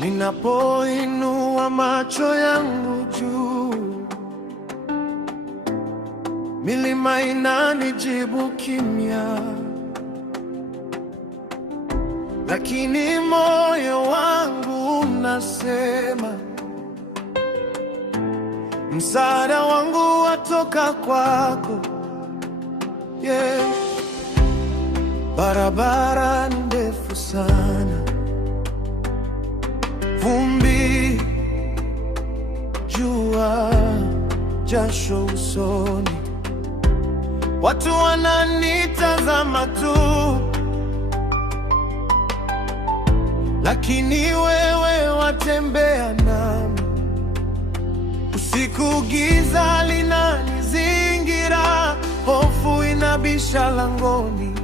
Ninapoinua macho yangu juu, milima inanijibu kimya, lakini moyo wangu unasema, msaada wangu watoka kwako. Barabara ni ndefu sana, vumbi, jua, jasho usoni, watu wananitazama tu, lakini wewe watembea nami. Usiku giza linanizingira, hofu inabisha langoni.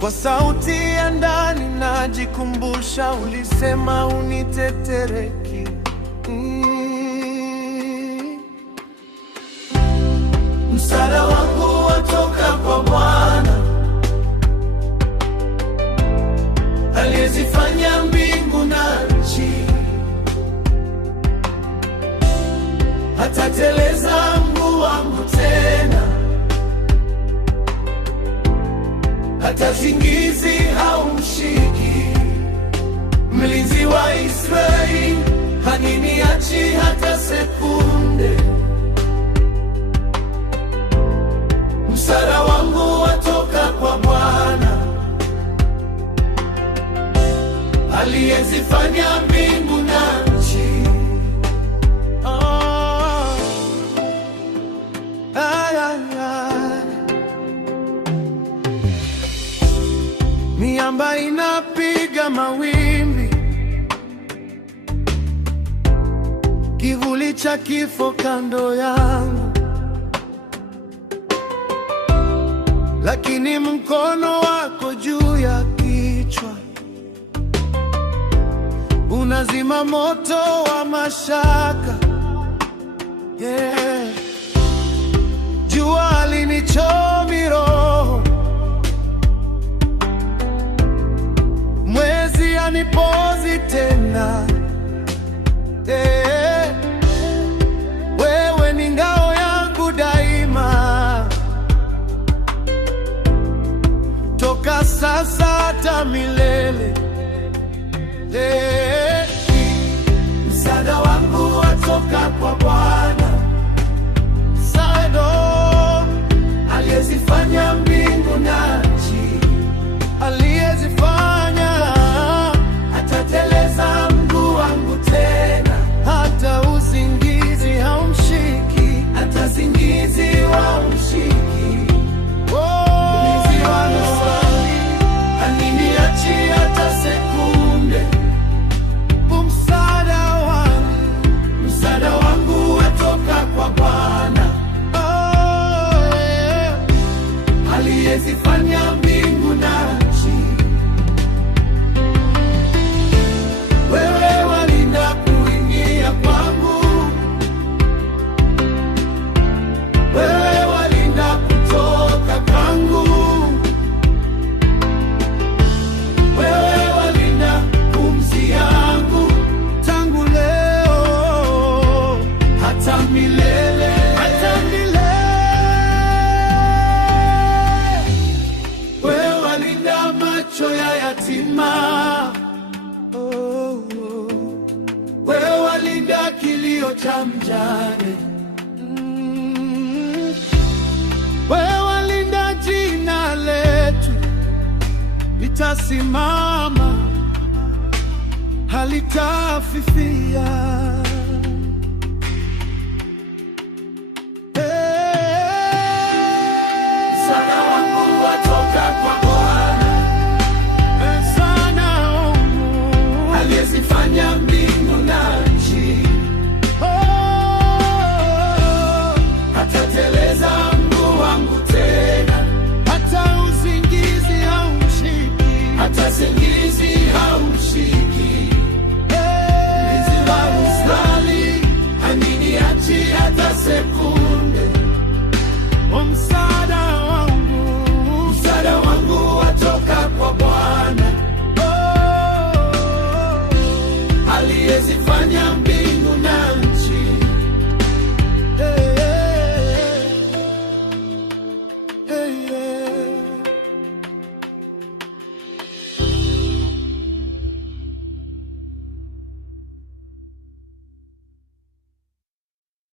Kwa sauti ya ndani najikumbusha, ulisema unitetereki. Msaada wangu watoka kwa Bwana, aliyezifanya mbingu na nchi. Hatateleza mguu wangu tena, hata zingizi haumshiki. Mlinzi wa Israeli haniniachi hata sekunde. Msaada wangu watoka kwa Bwana, aliyezifanya mbingu na nchi. Miamba inapiga mawimbi, kivuli cha kifo kando yangu, lakini mkono wako juu ya kichwa unazima moto wa mashaka. Jua linichomi roho, mwezi hanipozi tena. Wewe ni ngao yangu daima, toka sasa hata milele. Msaada wangu watoka kwa Bwana, aliyezifanya mbingu na nchi. Aliyezifanya, hatateleza mguu wangu tena, hata usingizi haumshiki, hata usingizi haumshiki. Mlinzi wangu haniniachi hata sekunde. Msaada wangu watoka kwa Bwana, aliyezifanya mbingu na nchi. Wewe walinda kuingia kwangu, wewe walinda kutoka kwangu, wewe walinda pumzi yangu, tangu leo hata milele. Macho ya yatima, wewe walinda kilio cha mjane, wewe walinda jina letu, litasimama halitafifia.